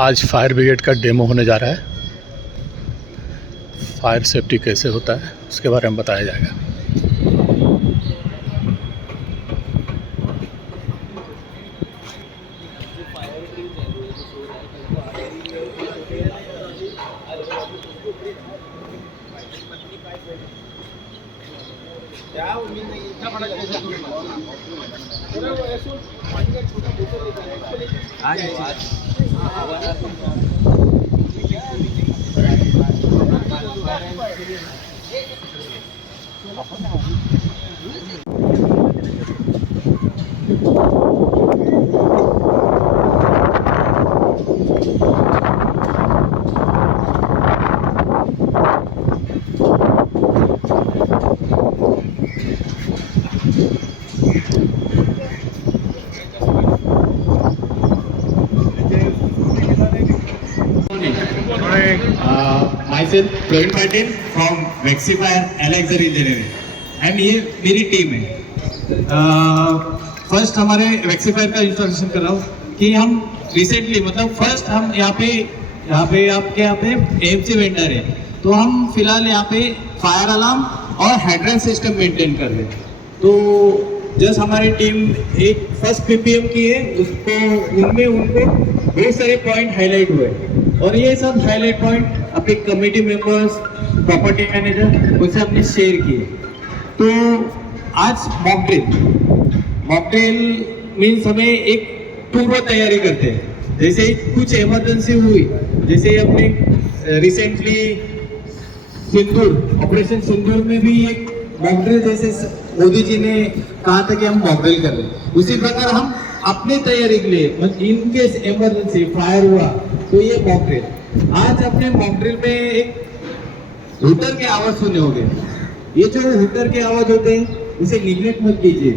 आज fire brigade का demo होने जा रहा है। फायर सेफ्टी कैसे होता है उसके बारे में बताया जाएगा। Myself Praveen Patil from Vexifier Elixir Engineering and ये मेरी टीम है। फर्स्ट हमारे Vexifier का इंस्टॉलेशन कर रहा हूँ कि हम रिसेंटली मतलब फर्स्ट हम यहाँ पे आपके यहाँ पे AMC वेंडर है, तो हम फिलहाल यहाँ पे फायर अलार्म और हाइड्रेंट सिस्टम मेंटेन कर रहे हैं। तो जस्ट हमारी टीम एक फर्स्ट PPM की है, उसको उनमें उनको बहुत सारे पॉइंट हाईलाइट हुए और ये सब हाईलाइट पॉइंट अपने कमेटी मेंबर्स, प्रॉपर्टी मैनेजर उनसे हमने शेयर किए। तो आज मॉक ड्रिल मीन्स हमें एक पूर्व तैयारी करते हैं। जैसे कुछ इमरजेंसी हुई, जैसे अपने रिसेंटली ऑपरेशन सिंदूर में भी एक मॉक ड्रिल जैसे मोदी जी ने कहा था कि हम मॉक ड्रिल कर रहे हैं, उसी प्रकार हम अपने तैयारी के लिए इन केस इमरजेंसी फायर हुआ तो ये मॉक ड्रिल। आज अपने मॉक ड्रिल में एक हुटर के आवाज सुने होंगे। ये जो हुटर के आवाज होते हैं उसे निगलेक्ट मत कीजिए।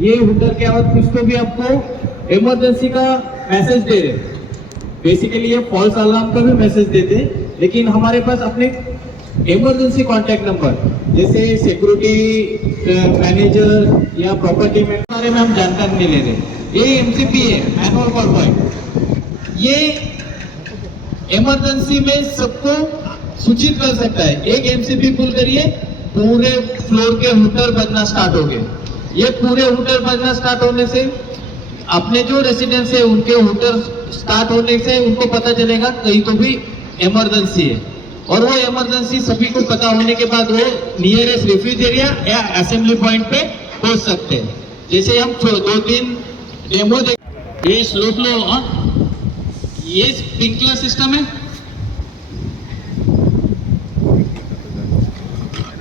ये हुटर के आवाज कुछ तो भी आपको इमरजेंसी का मैसेज दे रहे हैं। बेसिकली ये फॉल्स अलार्म का भी मैसेज देते हैं, लेकिन हमारे पास अपने इमरजेंसी कॉन्टैक्ट नंबर जैसे सिक्योरिटी मैनेजर या प्रॉपर्टी मैनेजर बारे में हम जानकारी नहीं ले रहे। ये MCP है, मैनुअल कॉल पॉइंट। ये इमरजेंसी में सबको सूचित कर सकता है। एक MCP पुल करिए, पूरे फ्लोर के हुटर बजना स्टार्ट हो गए। ये पूरे हुटर बजना स्टार्ट होने से अपने जो रेसिडेंस है उनके हुटर स्टार्ट होने से उनको पता चलेगा कहीं तो भी इमरजेंसी है, और वो इमरजेंसी सभी को पता होने के बाद वो नियरेस्ट रिफ्यूज एरिया या असेंबली पॉइंट पे पहुंच सकते हैं। जैसे हम 2-3 डेमो ये स्लो ये स्प्रिंकलर सिस्टम है।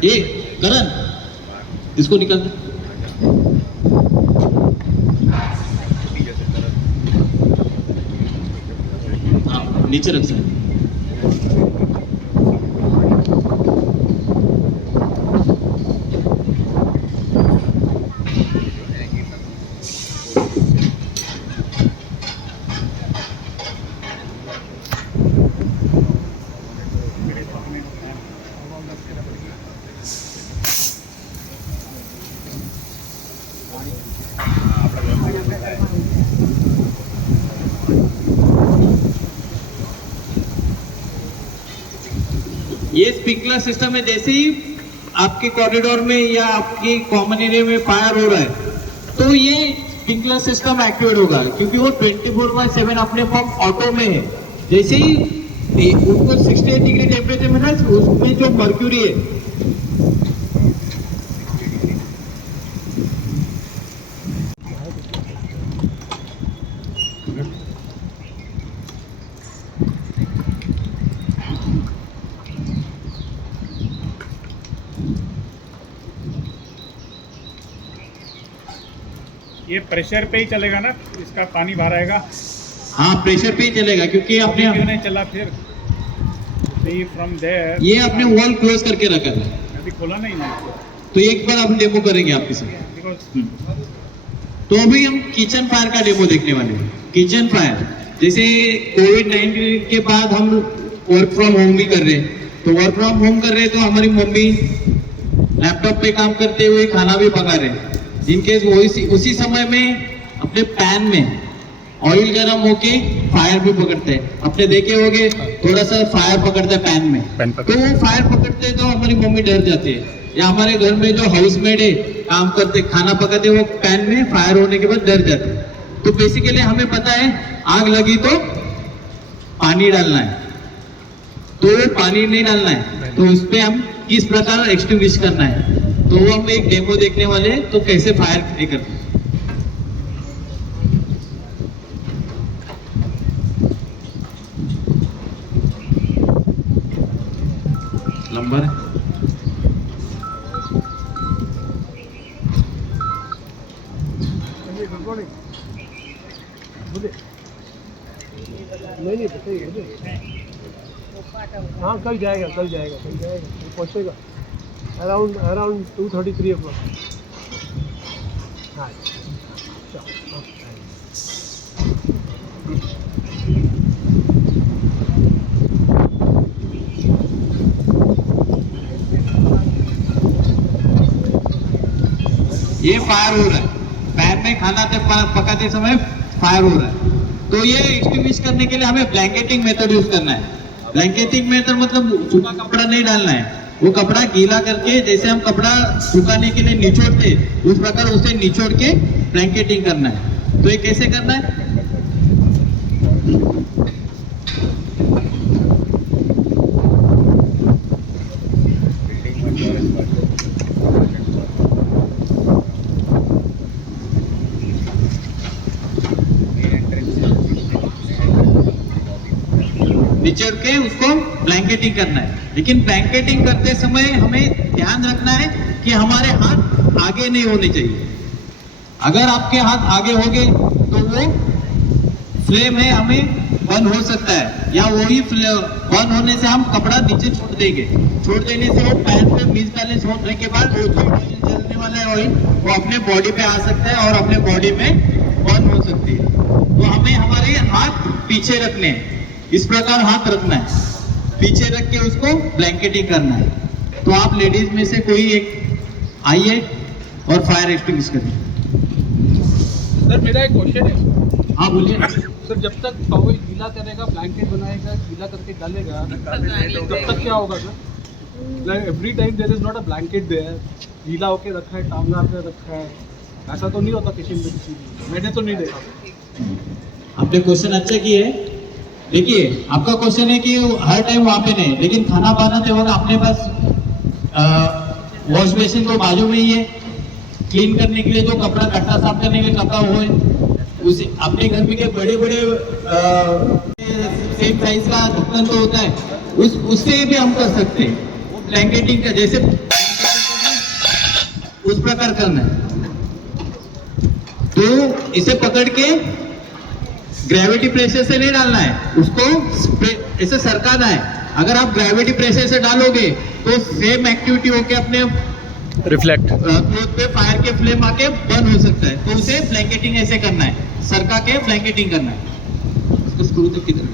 ये करण इसको निकाल दे। हाँ नीचे रख सकते। ये स्प्रिंकलर सिस्टम है। जैसे ही आपके कॉरिडोर में या आपकी कॉमन एरिया में फायर हो रहा है तो ये स्प्रिंकलर सिस्टम एक्टिवेट होगा, क्योंकि वो 24/7 अपने पंप ऑटो में है। जैसे ही उनको 68 डिग्री टेम्परेचर में ना, उसमें जो मर्क्यूरी है ये प्रेशर पे ही चलेगा ना, इसका पानी बाहर आएगा। हाँ प्रेशर पे ही चलेगा, क्योंकि आपने क्यों नहीं चला फिर फ्रॉम देयर। ये आपने वॉल क्लोज करके रखा है, अभी खोला नहीं ना, तो एक बार हम डेमो करेंगे आपके साथ। तो अभी हम किचन फायर का डेमो देखने वाले हैं। किचन फायर जैसे कोविड-19 के बाद हम वर्क फ्रॉम होम भी कर रहे हैं, तो वर्क फ्रॉम होम कर रहे हैं तो हमारी मम्मी लैपटॉप पे काम करते हुए खाना भी पका रहे हैं। जिनके वो उसी समय में अपने पैन में ऑयल गर्म होके फायर भी पकड़ते हैं। आपने देखे होंगे थोड़ा सा फायर पकड़ता है पैन में, पैन तो पकड़ वो फायर पकड़ते हैं तो हमारी मम्मी डर जाती है, या हमारे घर में जो हाउसमेड है काम करते खाना पकाते वो पैन में फायर होने के बाद डर जाते हैं। तो बेसिकली हमें पता है आग लगी तो पानी डालना है, तो पानी नहीं डालना है, तो उस पे हम किस प्रकार एक्सटिंग्विश करना है, तो वो हम एक डेमो देखने वाले हैं, तो कैसे फायर करते हैं। नंबर नहीं बताइए मुझे। हाँ कल जाएगा पहुँचेगा अराउंड 2:33 o'clock। हाँ ये फायर हो रहा है, पैन में खाना पकाते समय फायर हो रहा है, तो ये एक्सटिंग्विश करने के लिए हमें ब्लैंकेटिंग मेथड यूज करना है। ब्लैंकेटिंग मेथड मतलब सूखा कपड़ा नहीं डालना है, वो कपड़ा गीला करके जैसे हम कपड़ा सुखाने के लिए निचोड़ते उस प्रकार उसे निचोड़ के ब्लैंकेटिंग करना है। तो ये कैसे करना है? निचोड़ के उसको ब्लैंकेटिंग करना है, लेकिन ब्लैंकेटिंग करते समय हमें ध्यान रखना है कि हमारे हाथ आगे नहीं होने चाहिए। अगर आपके हाथ आगे होंगे तो वो फ्लेम है हमें बंद हो सकता है, या वही बंद होने से हम कपड़ा नीचे छोड़ देंगे। छोड़ देने से वो पैन पे मिसबैलेंस होने के बाद वो जो ऑयल जलने वाला है ऑयल वो अपने बॉडी पे आ सकता है और अपने बॉडी में बर्न हो सकती है। तो हमें हमारे हाथ पीछे रखने हैं, इस प्रकार हाथ रखना है, पीछे रख के उसको ब्लैंकेटिंग करना है। तो आप लेडीज में से कोई एक आइए और फायर एक्सटिंग्विश करिए। सर मेरा एक क्वेश्चन है। हाँ बोलिए ना। सर जब तक टॉवल गीला करेगा, ब्लैंकेट बनाएगा, गीला करके डालेगा, तब तक क्या होगा sir? Like every time there is not a blanket there, गीला होके रखा है, टांगा पे रखा है, ऐसा तो नहीं होता किचन में किसी भी, मैंने तो नहीं देखा। आपने क्वेश्चन अच्छा किया है। देखिए आपका क्वेश्चन है कि हर टाइम वहाँ पे नहीं, लेकिन खाना बनाते वक्त अपने पास वॉश बेसिन तो बाजू में ही है, क्लीन करने के लिए जो कपड़ा कट्टा साफ करने के लिए कपड़ा वो है, उसे अपने घर में के बड़े बड़े सेम साइज का ढक्कन तो होता है, उससे भी हम कर सकते हैं। वो ब्लैंकेटिंग का जैसे उस प्रकार करना है, तो इसे पकड़ के ग्रेविटी प्रेशर से नहीं डालना है, उसको ऐसे सरकाना है। अगर आप ग्रेविटी प्रेशर से डालोगे तो सेम एक्टिविटी होके अपने रिफ्लेक्ट क्लोथ पे फायर के फ्लेम आके बर्न हो सकता है। तो उसे ब्लैंकेटिंग ऐसे करना है, सरका के ब्लैंकेटिंग करना है। इसको स्क्रू तक किधर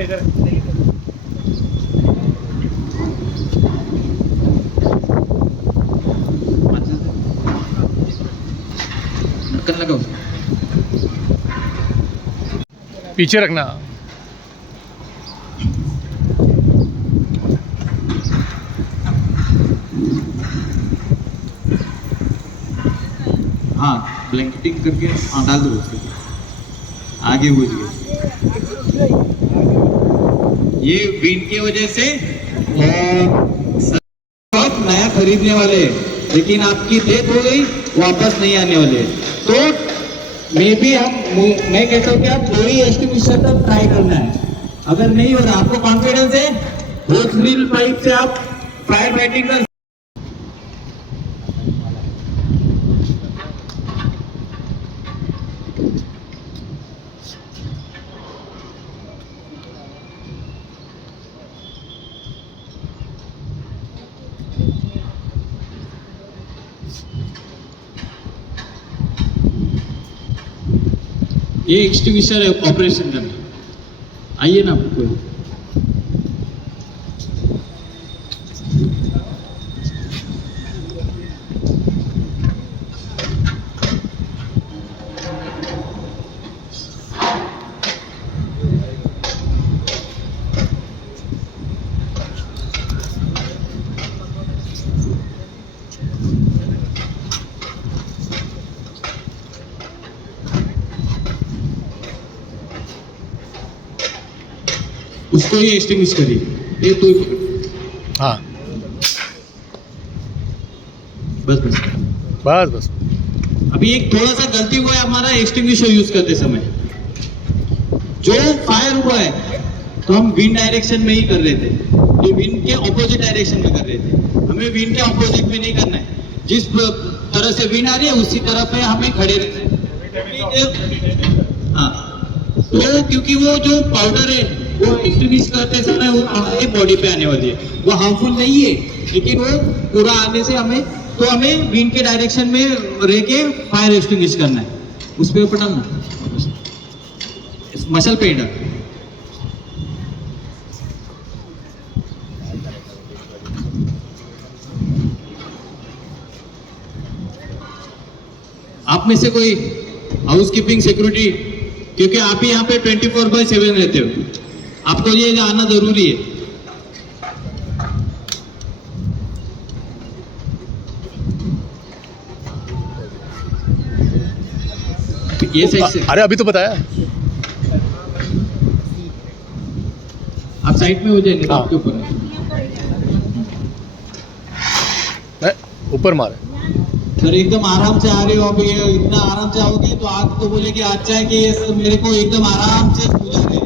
इधर ढक्कन लगाओ। पीछे रखना। हाँ ब्लैंकेटिंग करके हाँ डाल दो उसके आगे बुझ गए। ये विंड की वजह से और बहुत नया खरीदने वाले हैं, लेकिन आपकी डेथ हो गई वापस नहीं आने वाले, तो मैं कहता हूँ कि आप दो ही एस्टिमेशन तक ट्राई करना है। अगर नहीं हो रहा आपको कॉन्फिडेंस है, वो थ्रिल पाइप से आप फायर फाइटिंग कर। ये एक्सटिंग्विशर है ऑपरेशन करना। आइए ना कोई। उसको ही एक्सटिंग्विश करिए। ये तो हाँ बस बस। बस बस। अभी एक थोड़ा सा गलती हुआ है हमारा एक्सटिंग्विशर यूज करते समय, जो फायर हुआ है तो हम विंड डायरेक्शन में ही कर रहे थे, तो विंड के ऑपोजिट डायरेक्शन में कर रहे थे। हमें विंड के ऑपोजिट में नहीं करना है, जिस तरह से विंड आ रही है उसी तरफ में हमें खड़े रहना है। हाँ, तो क्योंकि वो जो पाउडर है वो एक्सटिंग्विश करते समय वो हमारे बॉडी पे आने वाली है, वो हार्मफुल नहीं है, लेकिन वो पूरा आने से हमें विंड के डायरेक्शन में रह के फायर एक्सटिंग्विश करना है। उस पे ऊपर डालना मसल पेंट। आप में से कोई हाउस कीपिंग सिक्योरिटी, क्योंकि आप ही यहाँ पे 24/7 रहते हो, आपको ये आना जरूरी है। ये सेक्शन अरे अभी तो बताया। आप साइड में हो जाएंगे तो हाँ। आपके ऊपर है। ऊपर मारे। सर एकदम आराम से आ रहे हो, अभी इतना आराम से आओगे तो आग तो बोलेगी अच्छा है कि ये सर मेरे को एकदम आराम से पूजा है।